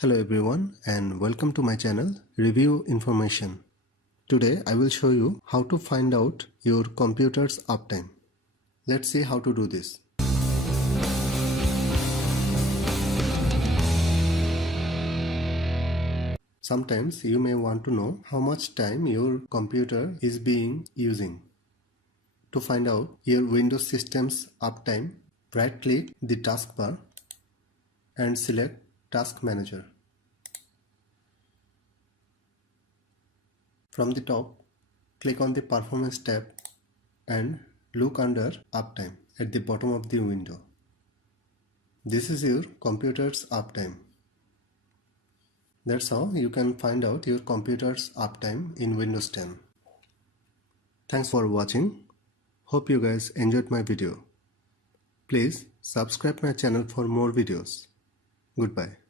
Hello everyone and welcome to my channel Review Information. Today I will show you how to find out your computer's uptime. Let's see how to do this. Sometimes you may want to know how much time your computer is using. To find out your Windows system's uptime, right click the taskbar and select Task Manager. From the top, click on the Performance tab and look under Uptime at the bottom of the window. This is your computer's uptime. That's how you can find out your computer's uptime in Windows 10. Thanks for watching. Hope you guys enjoyed my video. Please subscribe my channel for more videos. Goodbye.